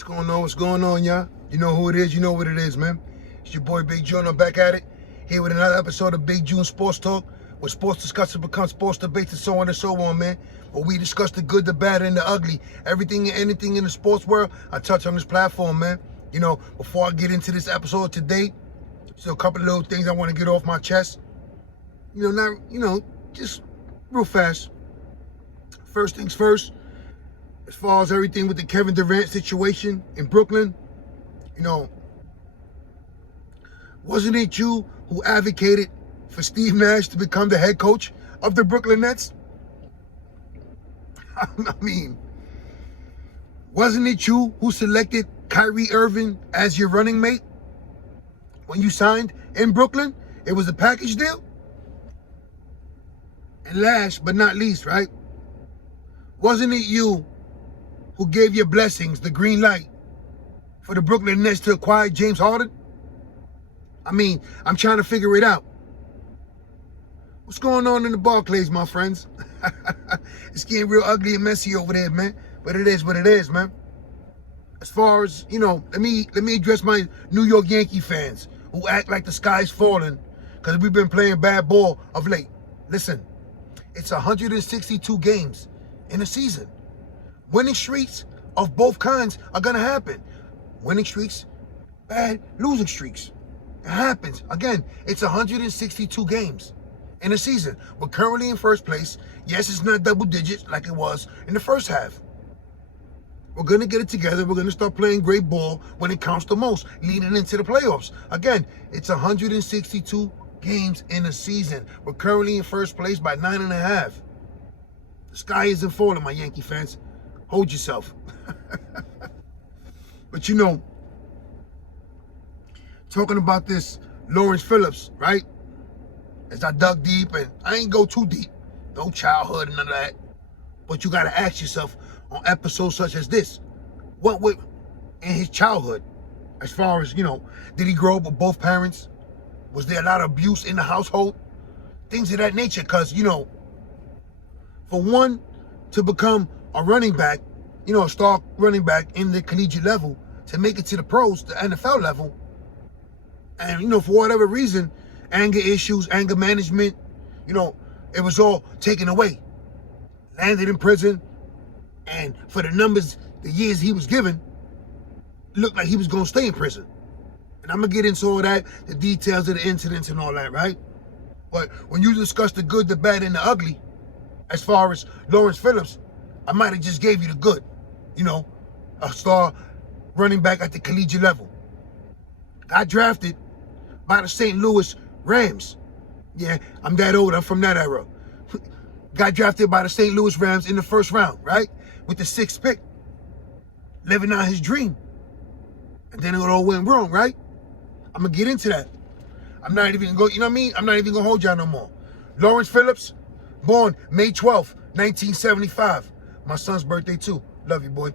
What's going on? What's going on, y'all? You know who it is. You know what it is, man. It's your boy Big June. I'm back at it here with another episode of Big June Sports Talk, where sports discussion becomes sports debates and so on and so on, man. Where we discuss the good, the bad, and the ugly. Everything and anything in the sports world, I touch on this platform, man. You know, before I get into this episode today, so a couple of little things I want to get off my chest. Just real fast. First things first. As far as everything with the Kevin Durant situation in Brooklyn, wasn't it you who advocated for Steve Nash to become the head coach of the Brooklyn Nets? I mean, wasn't it you who selected Kyrie Irving as your running mate when you signed in Brooklyn? It was a package deal. And last but not least, right? Wasn't it you who gave your blessings, the green light, for the Brooklyn Nets to acquire James Harden? I mean, I'm trying to figure it out. What's going on in the Barclays, my friends? It's getting real ugly and messy over there, man. But it is what it is, man. As far as, let me address my New York Yankee fans who act like the sky's falling because we've been playing bad ball of late. Listen, it's 162 games in a season. Winning streaks of both kinds are going to happen. Winning streaks, bad losing streaks. It happens. Again, it's 162 games in a season. We're currently in first place. Yes, it's not double digits like it was in the first half. We're going to get it together. We're going to start playing great ball when it counts the most, leading into the playoffs. Again, it's 162 games in a season. We're currently in first place by 9.5. The sky isn't falling, my Yankee fans. Hold yourself. But talking about this Lawrence Phillips, right? As I dug deep, and I ain't go too deep. No childhood and none of that. But you got to ask yourself on episodes such as this, what would in his childhood, as far as, did he grow up with both parents? Was there a lot of abuse in the household? Things of that nature, because, for one to become a running back, a star running back in the collegiate level, to make it to the pros, the NFL level, and, for whatever reason, anger issues, anger management, it was all taken away. Landed in prison, and for the numbers, the years he was given, looked like he was going to stay in prison. And I'm going to get into all that, the details of the incidents and all that, right? But when you discuss the good, the bad, and the ugly, as far as Lawrence Phillips, I might have just gave you the good, a star running back at the collegiate level. Got drafted by the St. Louis Rams. Yeah, I'm that old. I'm from that era. Got drafted by the St. Louis Rams in the first round, right? With the 6th pick. Living out his dream. And then it all went wrong, right? I'm going to get into that. I'm not even going to go, I'm not even going to hold y'all no more. Lawrence Phillips, born May 12th, 1975. My son's birthday too. Love you, boy.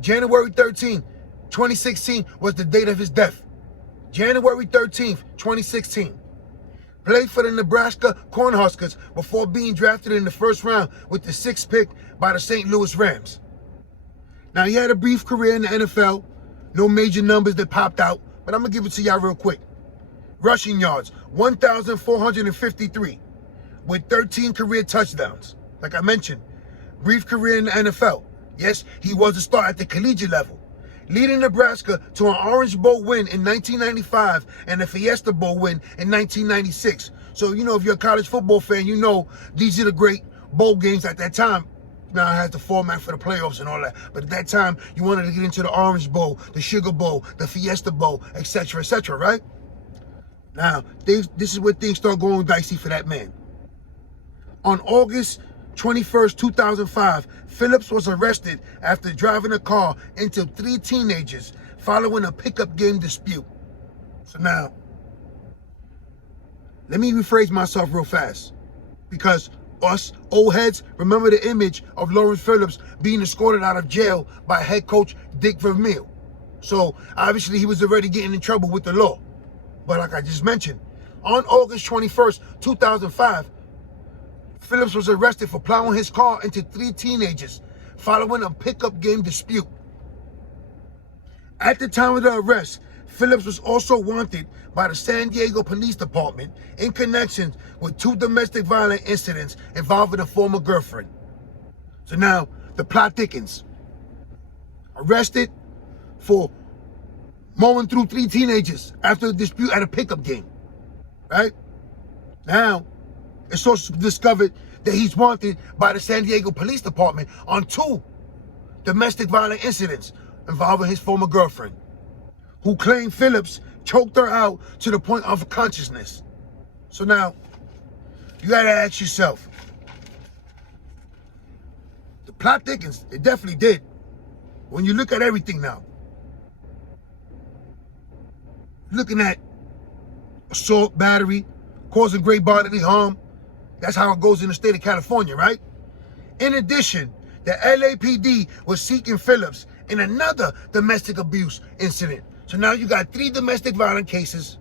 January 13th, 2016 was the date of his death. January 13th, 2016. Played for the Nebraska Cornhuskers before being drafted in the first round with the 6th pick by the St. Louis Rams. Now, he had a brief career in the NFL. No major numbers that popped out, but I'm going to give it to y'all real quick. Rushing yards, 1,453 with 13 career touchdowns. Like I mentioned, brief career in the NFL. Yes, he was a star at the collegiate level, leading Nebraska to an Orange Bowl win in 1995 and a Fiesta Bowl win in 1996. So, if you're a college football fan, these are the great bowl games at that time. Now it has the format for the playoffs and all that. But at that time, you wanted to get into the Orange Bowl, the Sugar Bowl, the Fiesta Bowl, etc., right? Now, this is where things start going dicey for that man. On August 21st, 2005, Phillips was arrested after driving a car into 3 teenagers following a pickup game dispute. So now, let me rephrase myself real fast, because us old heads remember the image of Lawrence Phillips being escorted out of jail by head coach Dick Vermeil. So obviously he was already getting in trouble with the law. But like I just mentioned, on August 21st, 2005, Phillips was arrested for plowing his car into 3 teenagers following a pickup game dispute. At the time of the arrest, Phillips was also wanted by the San Diego Police Department in connection with 2 domestic violence incidents involving a former girlfriend. So now, the plot thickens. Arrested for mowing through 3 teenagers after a dispute at a pickup game, right? Now, it's also discovered that he's wanted by the San Diego Police Department on 2 domestic violence incidents involving his former girlfriend, who claimed Phillips choked her out to the point of consciousness. So now, you gotta ask yourself, the plot thickens. It definitely did. When you look at everything now, looking at assault, battery, causing great bodily harm. That's how it goes in the state of California, right? In addition, the LAPD was seeking Phillips in another domestic abuse incident. So now you got 3 domestic violence cases,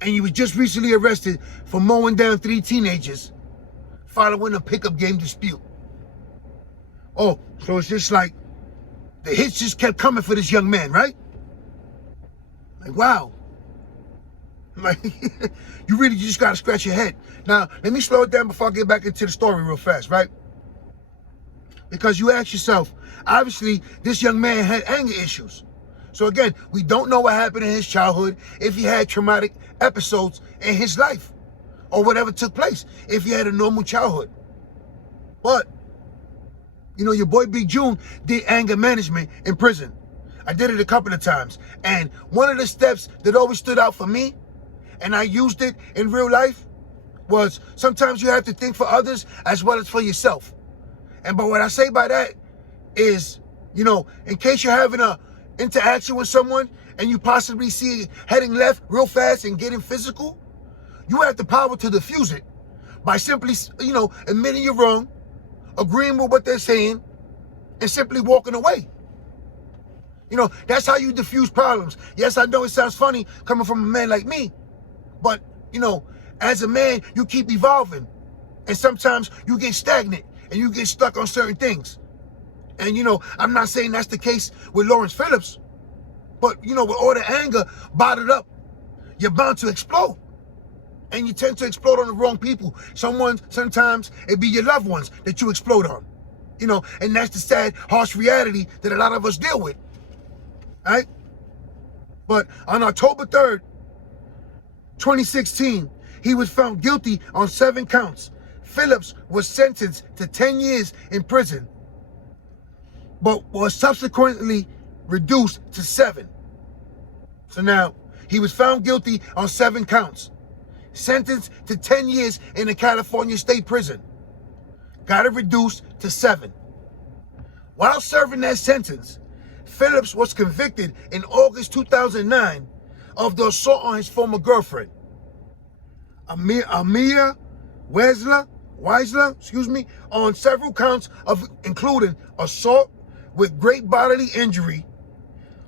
and you was just recently arrested for mowing down 3 teenagers following a pickup game dispute. Oh, so it's just like the hits just kept coming for this young man, right? Like, wow. Like, you really just gotta scratch your head. Now, let me slow it down before I get back into the story real fast, right? Because you ask yourself, obviously, this young man had anger issues. So again, we don't know what happened in his childhood, if he had traumatic episodes in his life, or whatever took place, if he had a normal childhood. But, you know, your boy Big June did anger management in prison. I did it a couple of times. And one of the steps that always stood out for me, and I used it in real life, was sometimes you have to think for others as well as for yourself. And but what I say by that is, you know, in case you're having a interaction with someone and you possibly see it heading left real fast and getting physical, you have the power to diffuse it by simply, you know, admitting you're wrong, agreeing with what they're saying, and simply walking away. You know, that's how you diffuse problems. Yes, I know it sounds funny coming from a man like me, but, you know, as a man, you keep evolving. And sometimes you get stagnant and you get stuck on certain things. And, you know, I'm not saying that's the case with Lawrence Phillips, but, you know, with all the anger bottled up, you're bound to explode. And you tend to explode on the wrong people. Sometimes it be your loved ones that you explode on. You know, and that's the sad, harsh reality that a lot of us deal with. Right? But on October 3rd, 2016, he was found guilty on 7 counts. Phillips was sentenced to 10 years in prison, but was subsequently reduced to 7. So now, he was found guilty on 7 counts, sentenced to 10 years in a California state prison, got it reduced to 7. While serving that sentence, Phillips was convicted in August 2009 of the assault on his former girlfriend, Amia Weisler, on several counts of including assault with great bodily injury,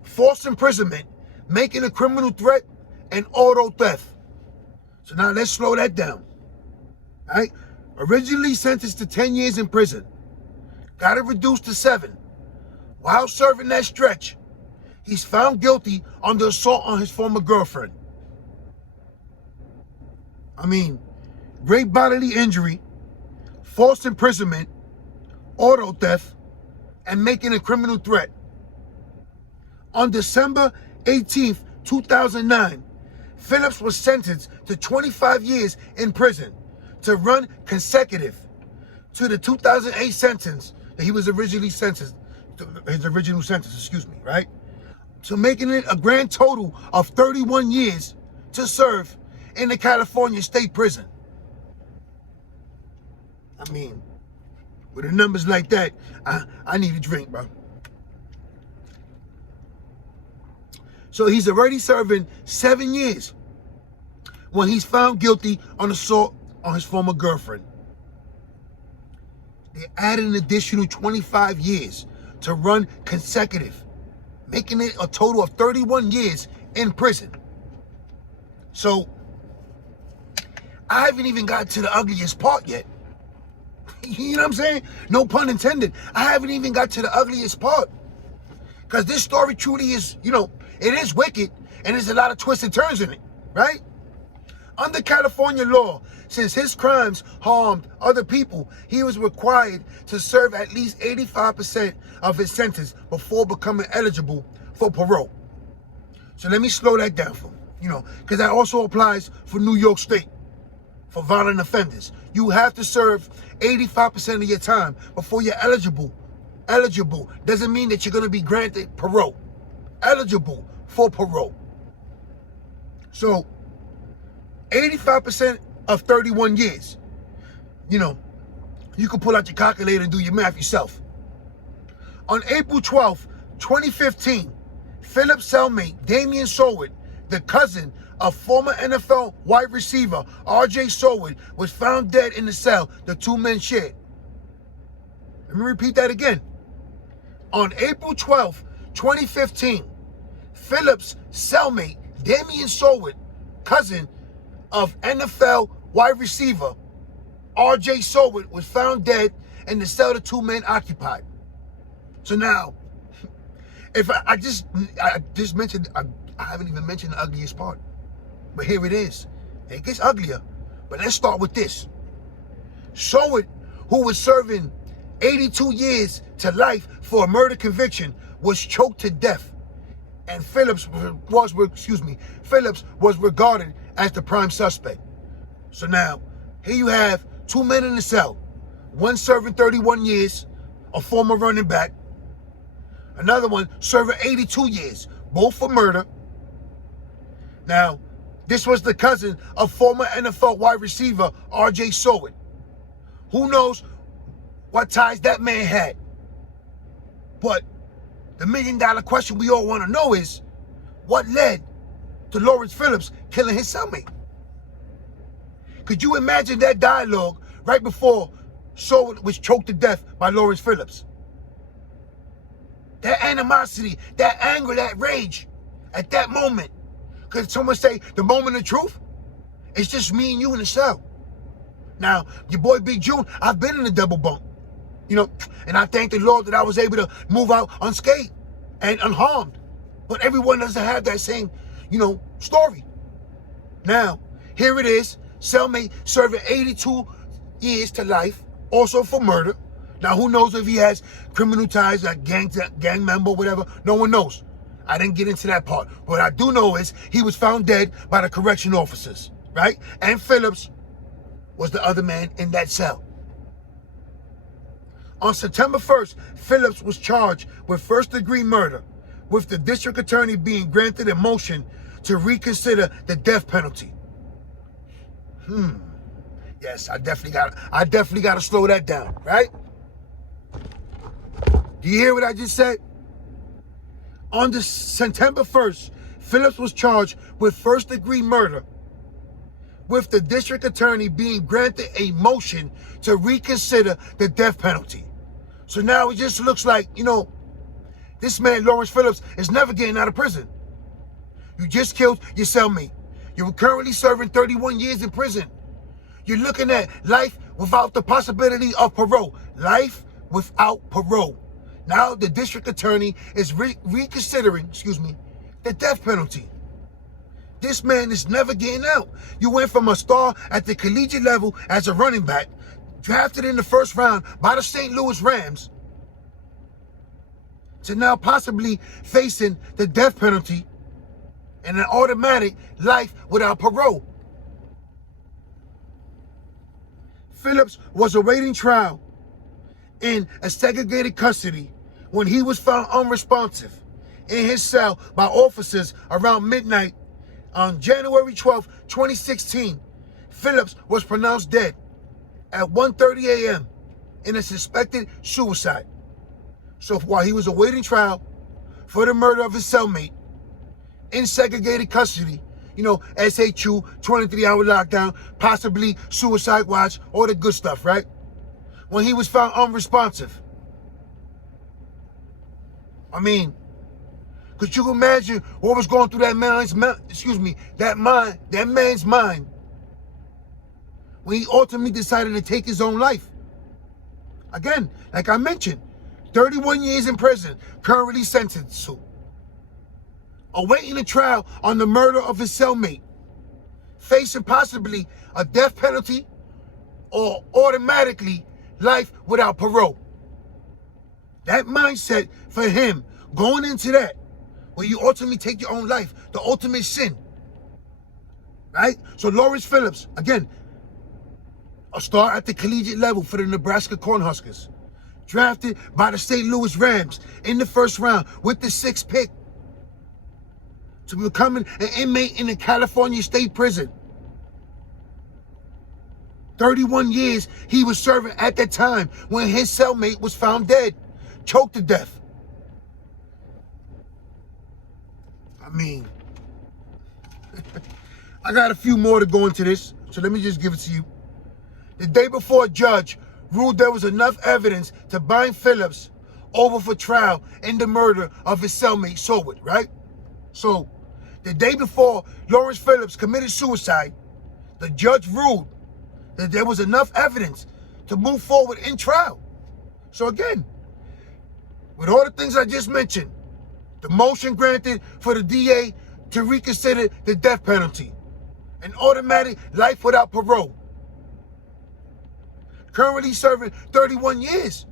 false imprisonment, making a criminal threat, and auto theft. So now let's slow that down. All right? Originally sentenced to 10 years in prison, got it reduced to 7. While serving that stretch, he's found guilty on the assault on his former girlfriend. I mean, great bodily injury, false imprisonment, auto theft, and making a criminal threat. On December 18th, 2009, Phillips was sentenced to 25 years in prison to run consecutive to the 2008 sentence that he was originally sentenced, his original sentence, right? So making it a grand total of 31 years to serve in the California state prison. I mean, with the numbers like that, I need a drink, bro. So he's already serving 7 years when he's found guilty on assault on his former girlfriend. They added an additional 25 years to run consecutive, making it a total of 31 years in prison. So I haven't even got to the ugliest part yet. You know what I'm saying? No pun intended. I haven't even got to the ugliest part. Because this story truly is, it is wicked, and there's a lot of twists and turns in it, right? Under California law, since his crimes harmed other people, he was required to serve at least 85% of his sentence before becoming eligible for parole. So let me slow that down for him, because that also applies for New York State, for violent offenders. You have to serve 85% of your time before you're eligible. Eligible doesn't mean that you're going to be granted parole. Eligible for parole. So 85% of 31 years. You can pull out your calculator and do your math yourself. On April 12th, 2015, Phillips' cellmate, Damian Soward, the cousin of former NFL wide receiver R.J. Soward, was found dead in the cell the two men shared. Let me repeat that again. On April 12th, 2015, Phillips' cellmate, Damian Soward, cousin of NFL wide receiver R.J. Soward, was found dead in the cell the two men occupied. So now, if I just mentioned, I haven't even mentioned the ugliest part, but here it is. It gets uglier, but let's start with this. Soward, who was serving 82 years to life for a murder conviction, was choked to death, and Phillips was regarded as the prime suspect. So now, here you have two men in the cell, one serving 31 years, a former running back, another one serving 82 years, both for murder. Now, this was the cousin of former NFL wide receiver R.J. Soward. Who knows what ties that man had? But the million-dollar question we all want to know is, what led to Lawrence Phillips killing his cellmate? Could you imagine that dialogue right before Soward was choked to death by Lawrence Phillips? That animosity, that anger, that rage at that moment. Could someone say the moment of truth? It's just me and you in the cell. Now, your boy Big June, I've been in a double bunk, and I thank the Lord that I was able to move out unscathed and unharmed. But everyone doesn't have that same, story. Now, here it is, cellmate serving 82 years to life, also for murder. Now, who knows if he has criminal ties, like gang member, whatever? No one knows. I didn't get into that part. What I do know is he was found dead by the correction officers, right? And Phillips was the other man in that cell. On September 1st, Phillips was charged with first-degree murder, with the district attorney being granted a motion to reconsider the death penalty. Yes, I definitely got to slow that down, right? Do you hear what I just said? On September 1st, Phillips was charged with first-degree murder, with the district attorney being granted a motion to reconsider the death penalty. So now it just looks like, this man, Lawrence Phillips, is never getting out of prison. You just killed your cellmate. You're currently serving 31 years in prison. You're looking at life without the possibility of parole. Life without parole. Now the district attorney is reconsidering, the death penalty. This man is never getting out. You went from a star at the collegiate level as a running back, drafted in the first round by the St. Louis Rams, to now possibly facing the death penalty and an automatic life without parole. Phillips was awaiting trial in a segregated custody when he was found unresponsive in his cell by officers around midnight on January 12, 2016. Phillips was pronounced dead at 1:30 a.m. in a suspected suicide. So while he was awaiting trial for the murder of his cellmate in segregated custody, SHU, 23-hour lockdown, possibly suicide watch, all the good stuff, right? When he was found unresponsive. Could you imagine what was going through that man's mind when he ultimately decided to take his own life? Again, like I mentioned, 31 years in prison, currently sentenced to. Awaiting a trial on the murder of his cellmate. Facing possibly a death penalty or automatically life without parole. That mindset for him, going into that, where you ultimately take your own life, the ultimate sin. Right? So Lawrence Phillips, again, a star at the collegiate level for the Nebraska Cornhuskers. Drafted by the St. Louis Rams in the first round with the 6th pick. To becoming an inmate in the California State Prison. 31 years he was serving at that time when his cellmate was found dead, choked to death. I mean, I got a few more to go into this, so let me just give it to you. The day before, a judge ruled there was enough evidence to bind Phillips over for trial in the murder of his cellmate, Soward, right? So, the day before Lawrence Phillips committed suicide, the judge ruled that there was enough evidence to move forward in trial. So again, with all the things I just mentioned, the motion granted for the DA to reconsider the death penalty, an automatic life without parole, currently serving 31 years.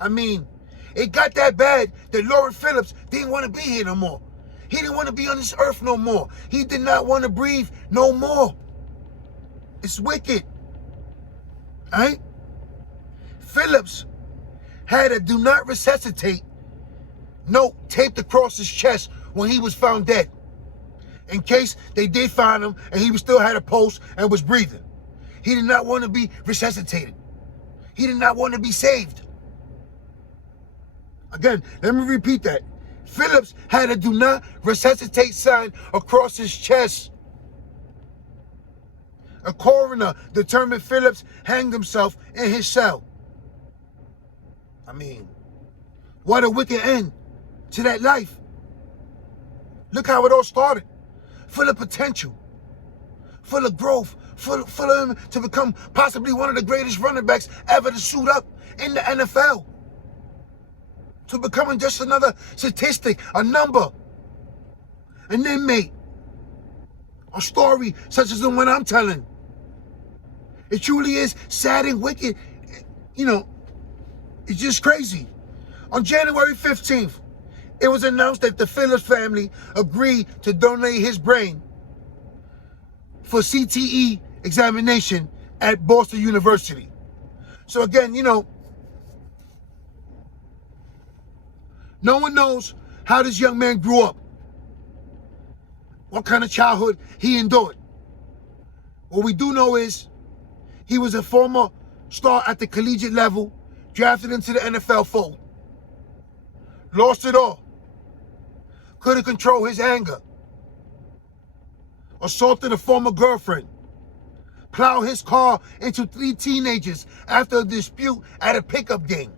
I mean, it got that bad that Lawrence Phillips didn't want to be here no more. He didn't want to be on this earth no more. He did not want to breathe no more. It's wicked. Right? Phillips had a do not resuscitate note taped across his chest when he was found dead. In case they did find him and he still had a pulse and was breathing. He did not want to be resuscitated. He did not want to be saved. Again, let me repeat that. Phillips had a do not resuscitate sign across his chest. A coroner determined Phillips hanged himself in his cell. I mean, what a wicked end to that life. Look how it all started. Full of potential, full of growth, full of him to become possibly one of the greatest running backs ever to suit up in the NFL. To becoming just another statistic, a number, an inmate, a story such as the one I'm telling. It truly is sad and wicked. You know, it's just crazy. On January 15th, it was announced that the Phillips family agreed to donate his brain for CTE examination at Boston University. So again, you know, no one knows how this young man grew up, what kind of childhood he endured. What we do know is he was a former star at the collegiate level, drafted into the NFL fold. Lost it all. Couldn't control his anger. Assaulted a former girlfriend. Plowed his car into 3 teenagers after a dispute at a pickup game.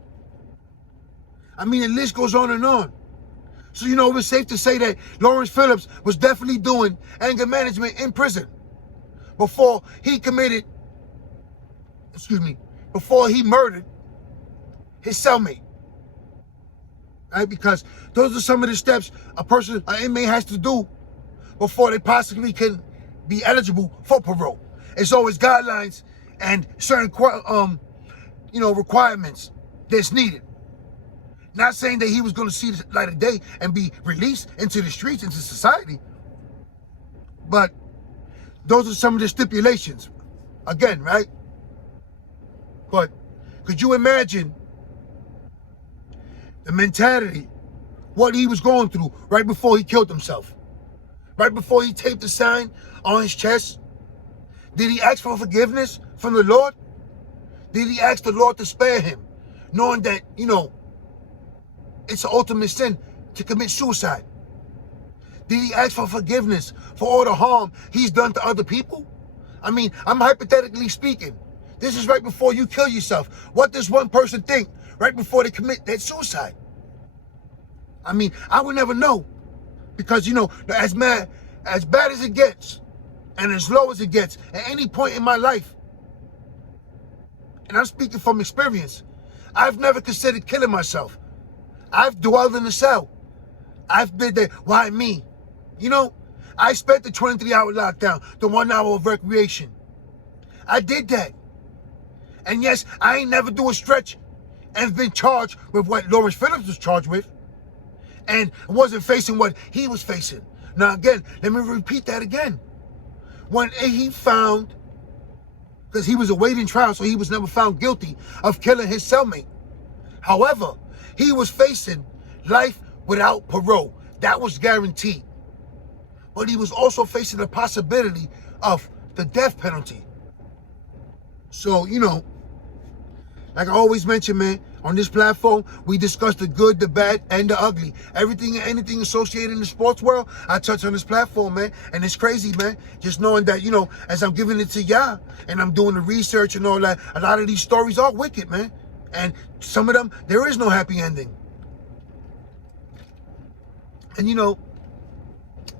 I mean, the list goes on and on. So, you know, it's safe to say that Lawrence Phillips was definitely doing anger management in prison before he murdered his cellmate. Right? Because those are some of the steps an inmate has to do before they possibly can be eligible for parole. It's always guidelines and certain requirements that's needed. Not saying that he was going to see the light of day and be released into the streets, into society. But those are some of the stipulations. Again, right? But could you imagine the mentality, what he was going through right before he killed himself? Right before he taped the sign on his chest? Did he ask for forgiveness from the Lord? Did he ask the Lord to spare him? Knowing that, you know, it's an ultimate sin to commit suicide. Did he ask for forgiveness for all the harm he's done to other people? I mean, I'm hypothetically speaking. This is right before you kill yourself. What does one person think right before they commit that suicide? I mean, I would never know. Because, you know, as bad as it gets, and as low as it gets, at any point in my life, and I'm speaking from experience, I've never considered killing myself. I've dwelled in the cell. I've been there. Why me? You know, I spent the 23-hour lockdown, the 1 hour of recreation. I did that. And yes, I ain't never do a stretch and been charged with what Lawrence Phillips was charged with. And wasn't facing what he was facing. Now again, let me repeat that again. When he found, because he was awaiting trial, so he was never found guilty of killing his cellmate. However, he was facing life without parole. That was guaranteed. But he was also facing the possibility of the death penalty. So, you know, like I always mention, man, on this platform, we discuss the good, the bad, and the ugly. Everything and anything associated in the sports world, I touch on this platform, man. And it's crazy, man. Just knowing that, you know, as I'm giving it to y'all and I'm doing the research and all that, a lot of these stories are wicked, man. And some of them, there is no happy ending. And, you know,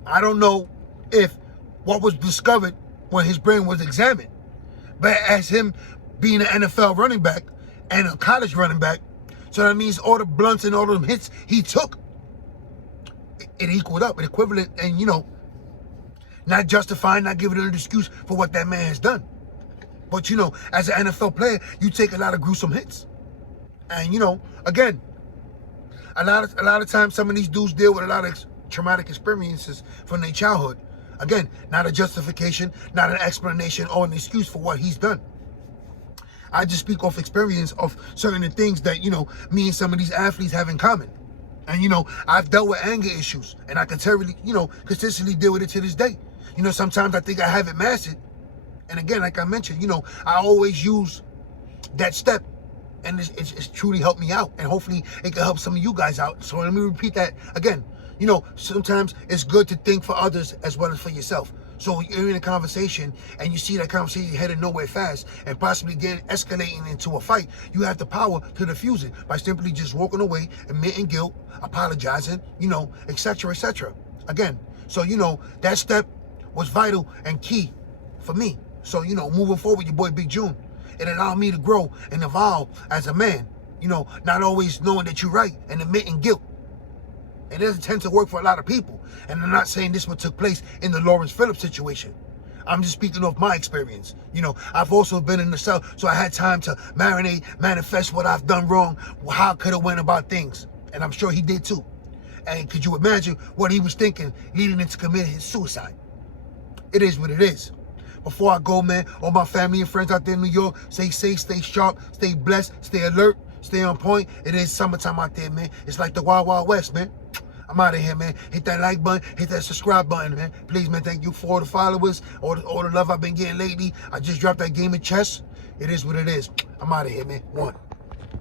I don't know if what was discovered when his brain was examined. But as him being an NFL running back and a college running back, so that means all the blunts and all them hits he took, it equaled up, an equivalent, and, you know, not justifying, not giving an excuse for what that man has done. But, you know, as an NFL player, you take a lot of gruesome hits. And, you know, again, a lot of times some of these dudes deal with a lot of traumatic experiences from their childhood. Again, not a justification, not an explanation or an excuse for what he's done. I just speak off experience of certain things that, you know, me and some of these athletes have in common. And, you know, I've dealt with anger issues, and I can terribly, you know, consistently deal with it to this day. You know, sometimes I think I have it mastered. And again, like I mentioned, you know, I always use that step, and it's truly helped me out. And hopefully it can help some of you guys out. So let me repeat that again. You know, sometimes it's good to think for others as well as for yourself. So when you're in a conversation and you see that conversation headed nowhere fast and possibly escalating into a fight, you have the power to defuse it by simply just walking away, admitting guilt, apologizing, you know, etc., etc. Again, so, you know, that step was vital and key for me. So, you know, moving forward, your boy Big June, it allowed me to grow and evolve as a man, you know, not always knowing that you're right and admitting guilt. It doesn't tend to work for a lot of people. And I'm not saying this what took place in the Lawrence Phillips situation. I'm just speaking of my experience. You know, I've also been in the cell, so I had time to marinate, manifest what I've done wrong, how I could have went about things. And I'm sure he did too. And could you imagine what he was thinking leading into committing his suicide? It is what it is. Before I go, man, all my family and friends out there in New York, stay safe, stay sharp, stay blessed, stay alert, stay on point. It is summertime out there, man. It's like the Wild Wild West, man. I'm out of here, man. Hit that like button, hit that subscribe button, man. Please, man, thank you for all the followers, all the love I've been getting lately. I just dropped that game of chess. It is what it is. I'm out of here, man. One.